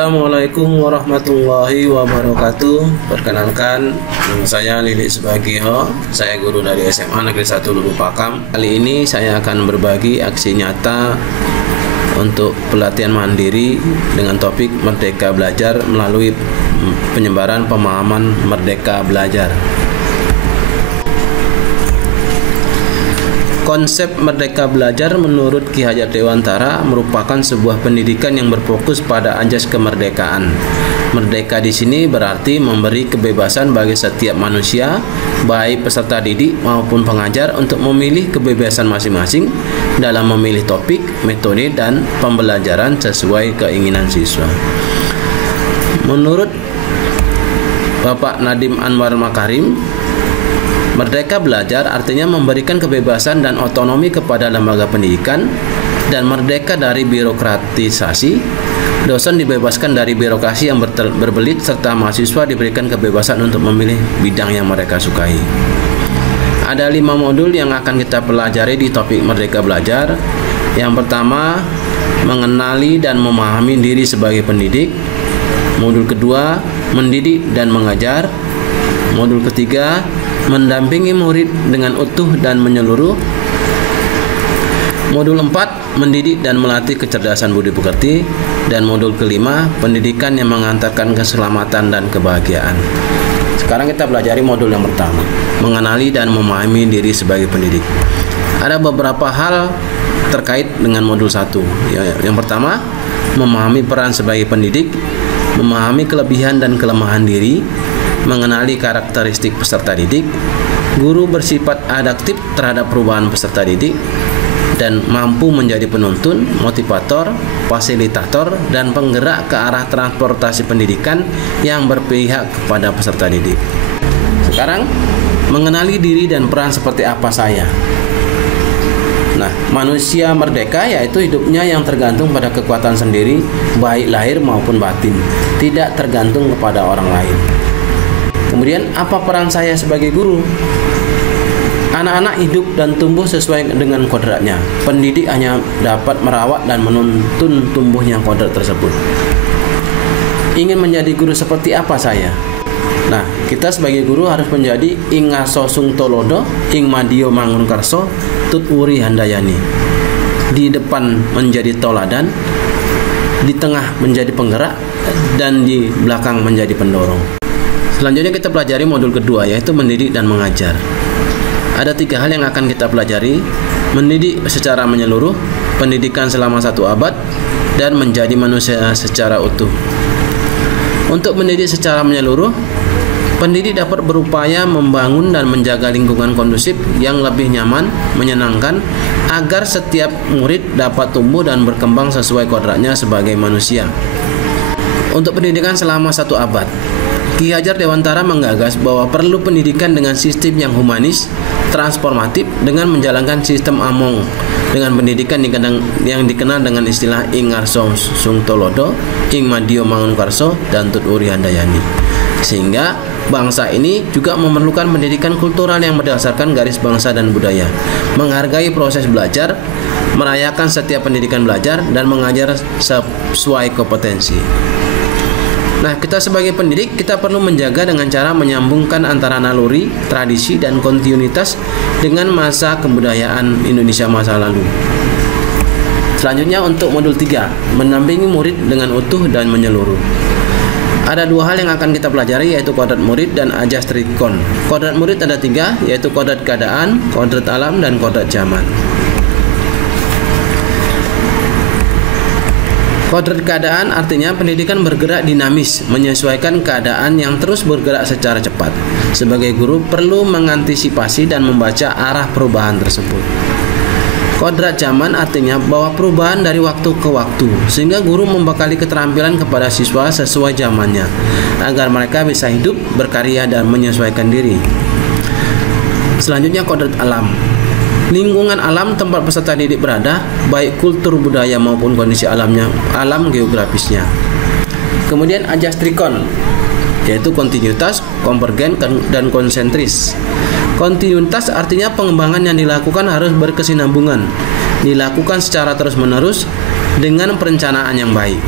Assalamualaikum warahmatullahi wabarakatuh. Perkenalkan, nama saya Lilik Subagio. Saya guru dari SMA Negeri 1 Lubuk Pakam. Kali ini saya akan berbagi aksi nyata untuk pelatihan mandiri dengan topik Merdeka Belajar melalui penyebaran pemahaman Merdeka Belajar. Konsep Merdeka Belajar menurut Ki Hajar Dewantara merupakan sebuah pendidikan yang berfokus pada ajas kemerdekaan. Merdeka di sini berarti memberi kebebasan bagi setiap manusia, baik peserta didik maupun pengajar, untuk memilih kebebasan masing-masing dalam memilih topik, metode, dan pembelajaran sesuai keinginan siswa. Menurut Bapak Nadiem Anwar Makarim, Merdeka Belajar artinya memberikan kebebasan dan otonomi kepada lembaga pendidikan dan merdeka dari birokratisasi. Dosen dibebaskan dari birokrasi yang berbelit serta mahasiswa diberikan kebebasan untuk memilih bidang yang mereka sukai. Ada 5 modul yang akan kita pelajari di topik Merdeka Belajar. Yang pertama, mengenali dan memahami diri sebagai pendidik. Modul kedua, mendidik dan mengajar. Modul ketiga, mendampingi murid dengan utuh dan menyeluruh. Modul 4, mendidik dan melatih kecerdasan budi pekerti. Dan modul kelima, pendidikan yang mengantarkan keselamatan dan kebahagiaan. Sekarang kita pelajari modul yang pertama, mengenali dan memahami diri sebagai pendidik. Ada beberapa hal terkait dengan modul 1. Yang pertama, memahami peran sebagai pendidik, memahami kelebihan dan kelemahan diri, mengenali karakteristik peserta didik. Guru bersifat adaptif terhadap perubahan peserta didik dan mampu menjadi penuntun, motivator, fasilitator, dan penggerak ke arah transportasi pendidikan yang berpihak kepada peserta didik. Sekarang, mengenali diri dan peran seperti apa saya. Nah, manusia merdeka yaitu hidupnya yang tergantung pada kekuatan sendiri, baik lahir maupun batin, tidak tergantung kepada orang lain. Kemudian, apa peran saya sebagai guru? Anak-anak hidup dan tumbuh sesuai dengan kodratnya. Pendidik hanya dapat merawat dan menuntun tumbuhnya kodrat tersebut. Ingin menjadi guru seperti apa saya? Nah, kita sebagai guru harus menjadi ing ngaso sung tolodo, ing madio mangunkarso, tut uri handayani. Di depan menjadi toladan, di tengah menjadi penggerak, dan di belakang menjadi pendorong. Selanjutnya kita pelajari modul kedua, yaitu mendidik dan mengajar. Ada 3 hal yang akan kita pelajari: mendidik secara menyeluruh, pendidikan selama 1 abad, dan menjadi manusia secara utuh. Untuk mendidik secara menyeluruh, pendidik dapat berupaya membangun dan menjaga lingkungan kondusif yang lebih nyaman, menyenangkan, agar setiap murid dapat tumbuh dan berkembang sesuai kodratnya sebagai manusia. Untuk pendidikan selama 1 abad, Ki Hajar Dewantara menggagas bahwa perlu pendidikan dengan sistem yang humanis, transformatif, dengan menjalankan sistem Among, dengan pendidikan yang dikenal dengan istilah ing ngarso sung tolodo, ing madio mangunkarso, dan tut uri handayani. Sehingga bangsa ini juga memerlukan pendidikan kultural yang berdasarkan garis bangsa dan budaya, menghargai proses belajar, merayakan setiap pendidikan belajar, dan mengajar sesuai kompetensi. Nah, kita sebagai pendidik, kita perlu menjaga dengan cara menyambungkan antara naluri, tradisi, dan kontinuitas dengan masa kebudayaan Indonesia masa lalu. Selanjutnya untuk modul 3, mendampingi murid dengan utuh dan menyeluruh. Ada 2 hal yang akan kita pelajari, yaitu kodrat murid dan ajas trikon. Kodrat murid ada 3, yaitu kodrat keadaan, kodrat alam, dan kodrat zaman. Kodrat keadaan artinya pendidikan bergerak dinamis, menyesuaikan keadaan yang terus bergerak secara cepat. Sebagai guru perlu mengantisipasi dan membaca arah perubahan tersebut. Kodrat zaman artinya bahwa perubahan dari waktu ke waktu, sehingga guru membekali keterampilan kepada siswa sesuai zamannya, agar mereka bisa hidup, berkarya, dan menyesuaikan diri. Selanjutnya kodrat alam. Lingkungan alam tempat peserta didik berada, baik kultur budaya maupun kondisi alamnya, alam geografisnya. Kemudian ajas trikon, yaitu kontinuitas, konvergen, dan konsentris. Kontinuitas artinya pengembangan yang dilakukan harus berkesinambungan, dilakukan secara terus-menerus dengan perencanaan yang baik.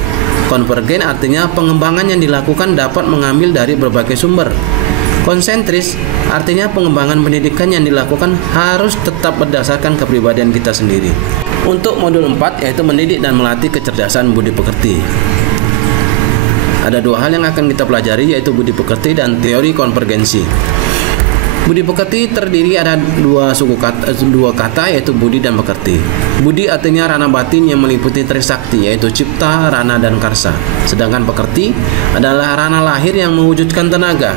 Konvergen artinya pengembangan yang dilakukan dapat mengambil dari berbagai sumber. Konsentris artinya pengembangan pendidikan yang dilakukan harus tetap berdasarkan kepribadian kita sendiri. Untuk modul 4 yaitu mendidik dan melatih kecerdasan budi pekerti. Ada dua hal yang akan kita pelajari yaitu budi pekerti dan teori konvergensi. Budi pekerti terdiri ada dua kata yaitu budi dan pekerti. Budi artinya ranah batin yang meliputi trisakti yaitu cipta, rana, dan karsa. Sedangkan pekerti adalah ranah lahir yang mewujudkan tenaga.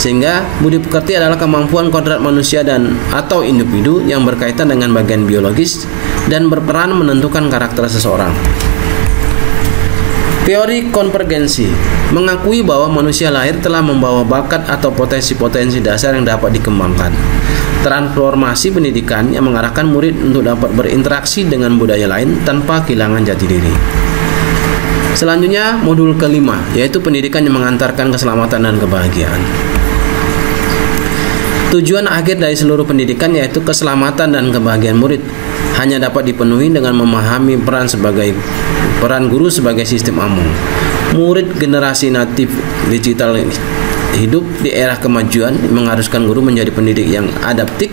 Sehingga budi pekerti adalah kemampuan kodrat manusia dan atau individu yang berkaitan dengan bagian biologis dan berperan menentukan karakter seseorang. Teori konvergensi mengakui bahwa manusia lahir telah membawa bakat atau potensi-potensi dasar yang dapat dikembangkan. Transformasi pendidikan yang mengarahkan murid untuk dapat berinteraksi dengan budaya lain tanpa kehilangan jati diri. Selanjutnya modul kelima yaitu pendidikan yang mengantarkan keselamatan dan kebahagiaan. Tujuan akhir dari seluruh pendidikan yaitu keselamatan dan kebahagiaan murid hanya dapat dipenuhi dengan memahami peran guru sebagai sistem amung. Murid generasi natif digital hidup di era kemajuan mengharuskan guru menjadi pendidik yang adaptif,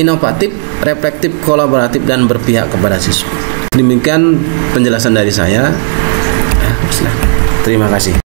inovatif, reflektif, kolaboratif, dan berpihak kepada siswa. Demikian penjelasan dari saya. Terima kasih.